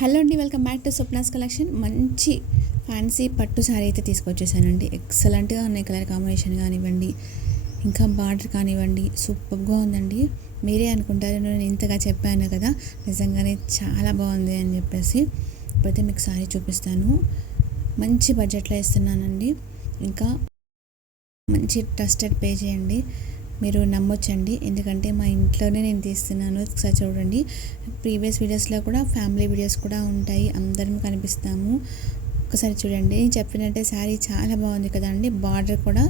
Hello అండి, welcome back to Swapna's collection. మంచి fancy పట్టు శారీ అయితే తీసుకొచ్చేసానండి. ఎక్సలెంట్గా ఉన్నాయి. కలర్ కాంబినేషన్ కానివ్వండి, ఇంకా బార్డర్ కానివ్వండి, సూపర్గా ఉందండి. మీరే అనుకుంటారు నేను ఇంతగా చెప్పాను కదా, నిజంగానే చాలా బాగుంది అని చెప్పేసి. ఇప్పుడైతే మీకు శారీ చూపిస్తాను. మంచి బడ్జెట్లో ఇస్తున్నానండి. ఇంకా మంచి ట్రస్టెడ్ పేజ్ అండి, మీరు నమ్మొచ్చండి. ఎందుకంటే మా ఇంట్లోనే నేను తీస్తున్నాను. ఒకసారి చూడండి, ప్రీవియస్ వీడియోస్లో కూడా ఫ్యామిలీ వీడియోస్ కూడా ఉంటాయి, అందరం కనిపిస్తాము. ఒకసారి చూడండి. నేను చెప్పినట్టే శారీ చాలా బాగుంది కదా అండి. బార్డర్ కూడా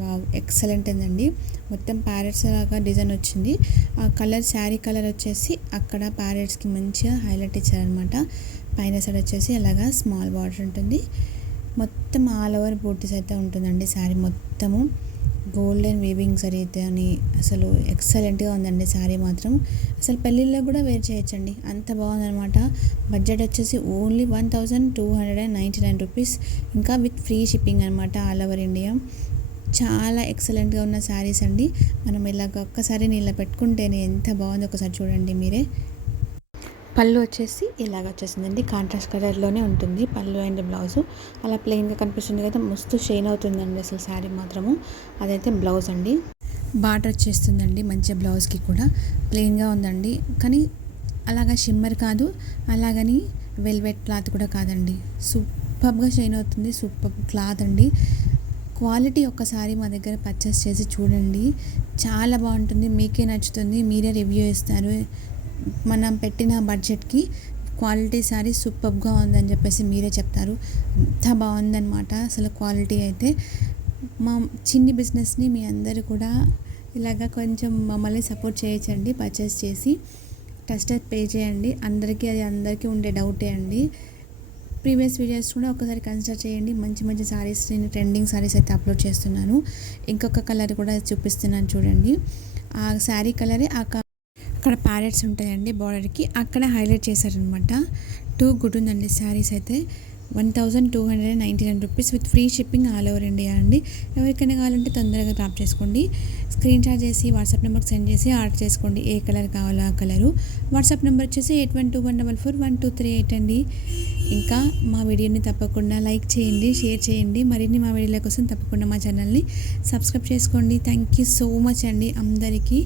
వావ్ ఎక్సలెంట్ ఉందండి. మొత్తం ప్యారెట్స్ లాగా డిజైన్ వచ్చింది. ఆ కలర్ శారీ కలర్ వచ్చేసి అక్కడ ప్యారెట్స్కి మంచిగా హైలైట్ ఇచ్చారనమాట. పైన సైడ్ వచ్చేసి అలాగా స్మాల్ బార్డర్ ఉంటుంది. మొత్తం ఆల్ ఓవర్ బూటీస్ అయితే ఉంటుందండి. శారీ మొత్తము గోల్డెన్ వీవింగ్స్ అయితే అని అసలు ఎక్సలెంట్గా ఉందండి. శారీ మాత్రం అసలు పెళ్ళిళ్ళలో కూడా వేర్ చేయొచ్చండి, అంత బాగుందనమాట. బడ్జెట్ వచ్చేసి ఓన్లీ 1299 రూపీస్, ఇంకా విత్ ఫ్రీ షిప్పింగ్ అనమాట ఆల్ ఓవర్ ఇండియా. చాలా ఎక్సలెంట్గా ఉన్న శారీస్ అండి. మనం ఇలాగ ఒక్కసారి నీళ్ళ పెట్టుకుంటేనే ఎంత బాగుందో ఒకసారి చూడండి మీరే. పళ్ళు వచ్చేసి ఇలాగ వచ్చేసిందండి. కాంట్రాస్ట్ కలర్లోనే ఉంటుంది పళ్ళు అండ్ బ్లౌజు. అలా ప్లెయిన్గా కనిపిస్తుంది కదా, మస్తు షైన్ అవుతుందండి అసలు శారీ మాత్రము. అదైతే బ్లౌజ్ అండి. బార్డర్ వచ్చేస్తుందండి మంచిగా. బ్లౌజ్కి కూడా ప్లెయిన్గా ఉందండి, కానీ అలాగా షిమ్మర్ కాదు, అలాగని వెల్వెట్ క్లాత్ కూడా కాదండి. సూపర్గా షైన్ అవుతుంది. సూపర్ క్లాత్ అండి. క్వాలిటీ ఒక్కసారి మా దగ్గర పర్చేస్ చేసి చూడండి, చాలా బాగుంటుంది. మీకే నచ్చుతుంది, మీరే రివ్యూ ఇస్తారు. మనం పెట్టిన బడ్జెట్కి క్వాలిటీ శారీ సూపర్గా ఉందని చెప్పేసి మీరే చెప్తారు. అంత బాగుందన్నమాట అసలు క్వాలిటీ అయితే. మా చిన్ని బిజినెస్ని మీ అందరూ కూడా ఇలాగా కొంచెం మమ్మల్ని సపోర్ట్ చేయొచ్చండి. పర్చేస్ చేసి ట్రస్టెడ్ పే చేయండి. అందరికీ ఉండే డౌటే అండి. ప్రీవియస్ వీడియోస్ కూడా ఒకసారి కన్సిడర్ చేయండి. మంచి మంచి శారీస్, నేను ట్రెండింగ్ శారీస్ అయితే అప్లోడ్ చేస్తున్నాను. ఇంకొక కలర్ కూడా చూపిస్తున్నాను చూడండి. ఆ శారీ కలరే అక్కడ ప్యారెట్స్ ఉంటాయండి బార్డర్కి, అక్కడ హైలైట్ చేశారనమాట. టూ గుడ్ ఉందండి శారీస్ అయితే. 1299 rupees with free shipping all over India అండి. ఎవరికైనా కావాలంటే తొందరగా డ్రాప్ చేసుకోండి. స్క్రీన్ షాట్ చేసి వాట్సాప్ నెంబర్కి సెండ్ చేసి ఆర్డర్ చేసుకోండి. ఏ కలర్ కావాలో ఆ కలరు. వాట్సాప్ నెంబర్ వచ్చేసి 8121441238 అండి. ఇంకా మా వీడియోని తప్పకుండా లైక్ చేయండి, షేర్ చేయండి. మరిన్ని మా వీడియోల కోసం తప్పకుండా మా ఛానల్ని సబ్స్క్రైబ్ చేసుకోండి. థ్యాంక్ యూ సో మచ్ అండి అందరికీ.